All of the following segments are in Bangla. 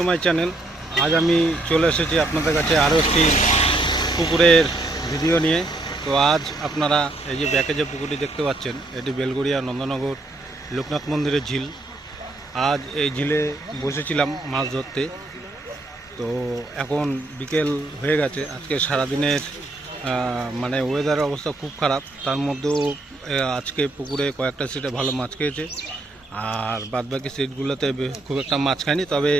To my channel. আজ আমি চলে এসেছি আপনাদের কাছে আরও একটি পুকুরের ভিডিও নিয়ে। তো আজ আপনারা এই যে ব্যাকে যে পুকুরটি দেখতে পাচ্ছেন, এটি বেলগড়িয়া নন্দনগর লোকনাথ মন্দিরের ঝিল। আজ এই ঝিলে বসেছিলাম মাছ ধরতে। তো এখন বিকেল হয়ে গেছে। আজকে সারাদিনের মানে ওয়েদারের অবস্থা খুব খারাপ, তার মধ্যেও আজকে পুকুরে কয়েকটা সিটে ভালো মাছ খেয়েছে, আর বাদবাকি সিটগুলোতে খুব একটা মাছ খায়নি। তবে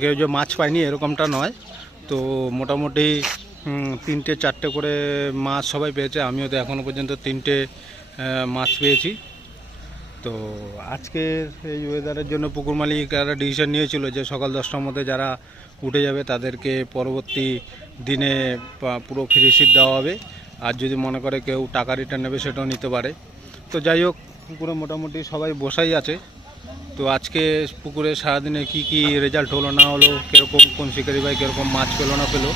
কেউ যে মাছ পায়নি এরকমটা নয়। তো মোটামুটি 3-4টে করে মাছ সবাই পেয়েছে। আমিও তো এখনও পর্যন্ত 3টে মাছ পেয়েছি। তো আজকে এই ওয়েদারের জন্য পুকুর মালিক একটা ডিসিশন নিয়েছিল যে সকাল 10টার মধ্যে যারা উঠে যাবে তাদেরকে পরবর্তী দিনে পুরো ফ্রি সিট দেওয়া হবে। আর যদি মনে করে কেউ টাকা রিটার্ন নেবে সেটাও নিতে পারে। তো যাই হোক, পুকুরে মোটামুটি সবাই বসাই আছে। তো আজকে পুকুরে সারাদিনে কি রেজাল্ট হলো না হলো, কীরকম কোন শিকারি ভাই কীরকম মাছ পেলো না পেলো,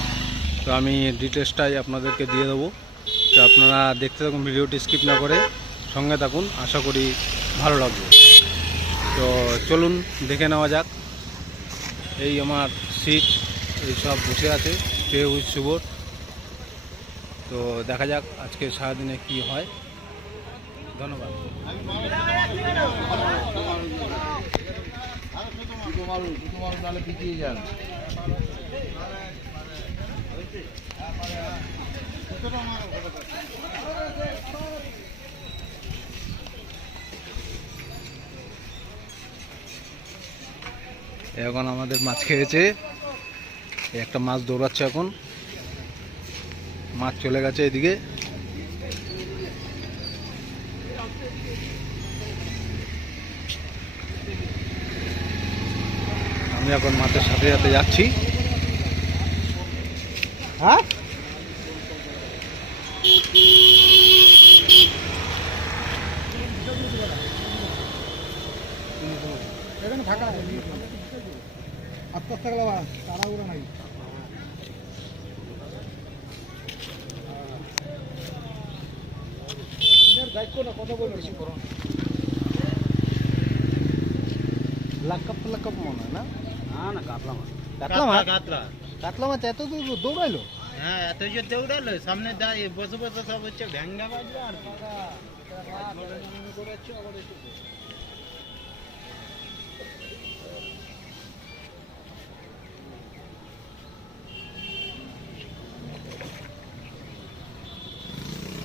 তো আমি ডিটেলসটাই আপনাদেরকে দিয়ে দেবো। তো আপনারা দেখতে থাকুন, ভিডিওটি স্কিপ না করে সঙ্গে থাকুন, আশা করি ভালো লাগবে। তো চলুন দেখে নেওয়া যাক। এই আমার সিট, এইসব বসে আছে পে উইথ সুবোট। তো দেখা যাক আজকে সারাদিনে কি হয়। ধন্যবাদ। এখন আমাদের মাছ খেয়েছে, একটা মাছ দৌড়াচ্ছে, এখন মাছ চলে গেছে এদিকে। আমি এখন মাছের সাথে সাথে যাচ্ছি। হ্যাঁ, এখানে ফাঁকা আস্তে আস্তে গেলে তাড়াহুড়ো নাই। দায়িত্ব না, কথা বলছি লাক্কাপ মনে হয় না। না কাতলা মাছ, কাতলা মাছ, কাতলা মাছ এত দৌড়াইলো। হ্যাঁ এত যে দৌড়ালো, সামনে দাঁড়িয়ে বসে বসে সব হচ্ছে ভ্যাঙ্গা বাজলো আর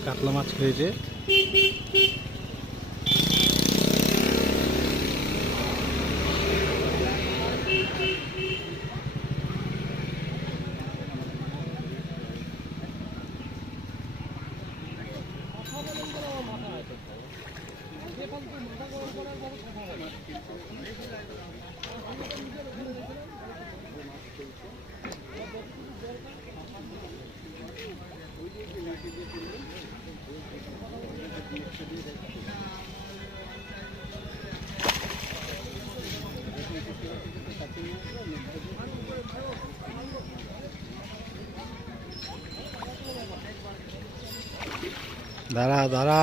কাতলা মাছ খেয়েছে। দাঁড়া দাঁড়া,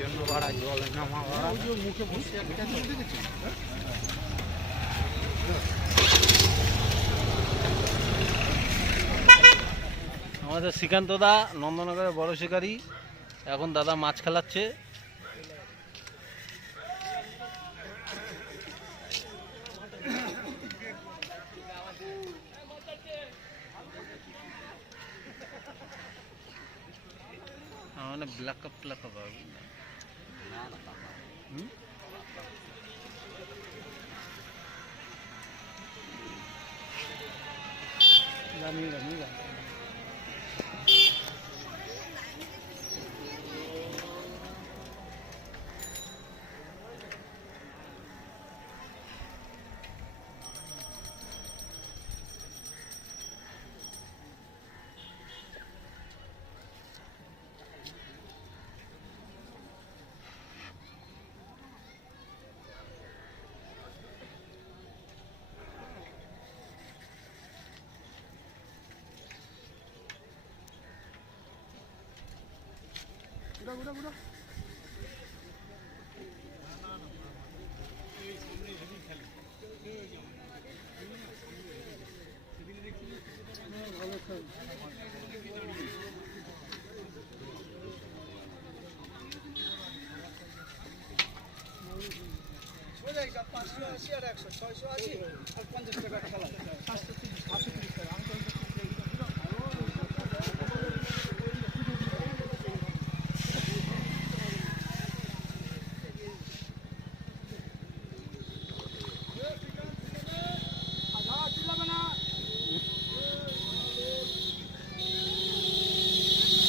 জন্য ভাড়া জল নামা ভাড়া মুখে বসে আমাদের শ্রীকান্ত দা নন্দনগরের বড় শিকারী, এখন দাদা মাছ খেলাচ্ছে। মানে ব্ল্যাক কাপ হবে জানি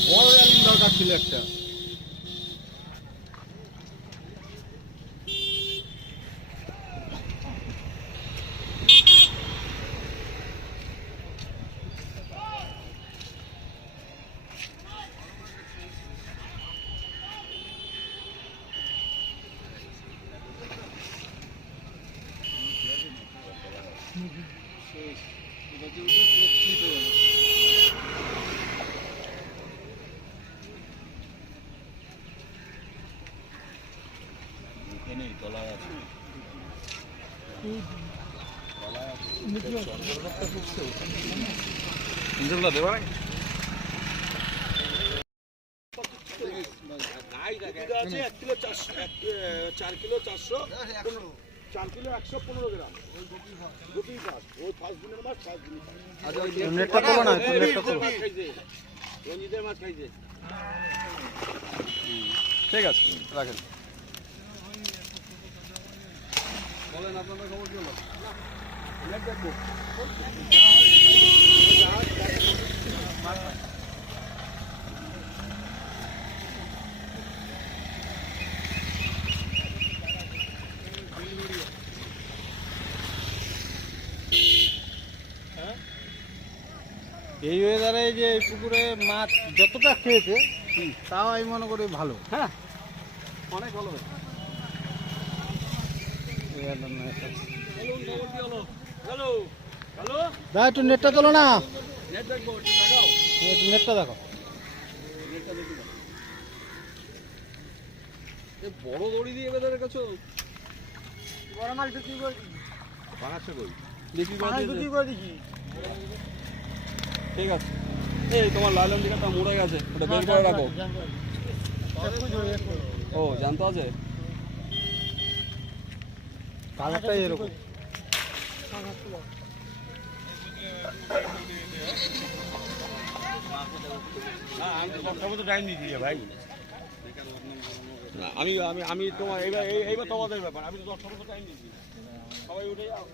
বড় অ্যালবাম দরকার ছিল একটা। নেটটা তোলো না, নেটটা তোলো। ঠিক আছে, রাখেন। বলেন আপনাদের খবর কি হলো? নেট দেখবো। এই ওয়েদারে যে এই পুকুরে মাছ যতটা খেয়েছে তাও আমি মনে করি ভালো। হ্যাঁ, অনেক ভালো হয়েছে। দা একটু নেটটা তোলো না, একটু নেটটা দেখো। বড় দড়ি দিয়ে বেঁধে রেখেছো? বড় মাছ বিক্রি করে দিচ্ছি। ঠিক আছে, এই তোমার লাইলন দিকে মরে গেছে, ওটা বের করে রাখো। ও জানতো আছে কালারটাই এরকম। আমি তোমার এইবার তোমাদের ব্যাপার, আমি তো 10 বছর টাইম দিচ্ছি। সবাই উঠে যাও,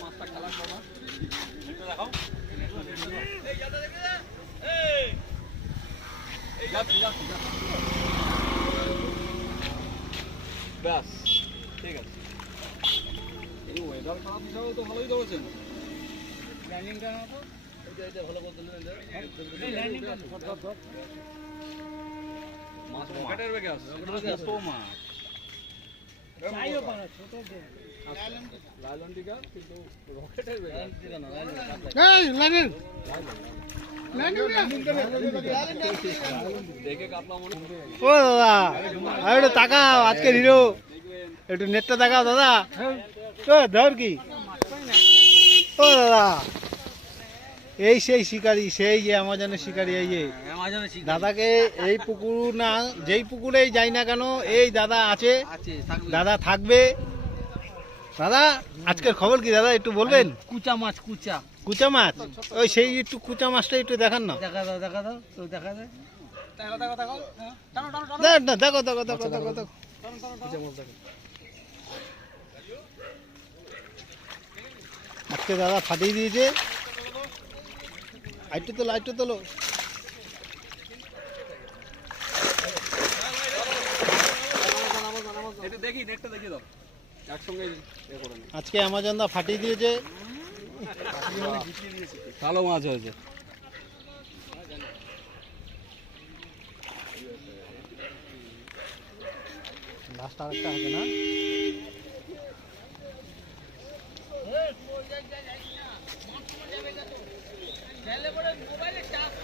মাছটা খেলা করো, দেখাও। ব্যাস, ঠিক আছে। এই ওয়েদার খারাপ হিসাবে তো ভালোই ধরেছেন। ল্যান্ডিংটা ভালো করতে মাছ রকেটের বেগে আসছে, কত মাছ। লাইলন টিকা কিন্তু রকেটের বেগে। ও দাদা একটু তাকাও, আজকের হিরো একটু নেটটা তাকাও দাদা। ও ধর কি, ও দাদা এই সেই শিকারি, সেই যে আমাজনের শিকারি। এই যে দাদাকে এই পুকুর না, যেই পুকুরেই যাই না কেন এই দাদা আছে, দাদা থাকবে। দাদা আজকের খবর কি দাদা একটু বলবেন? কুচা মাছ, কুচা কুচা মাছ, ওই সেই একটু কুচা মাছটা একটু দেখান না। দেখা দাও, দেখা দাও, তো দেখা যায়। দেখ না, দেখো দেখো দেখো দেখো দেখো। আজকে দাদা ফাটিয়ে দিয়েছে। আইটু তোলো, আইটু তোলো। দেখি নেটটা দেখিয়ে দাও একসঙ্গে। আজকে অ্যামাজন দা ফাটিয়ে দিয়েছে। কালো মাছ হয়েছে। লাস্ট আরেকটা আছে না? মোবাইলে চার্জ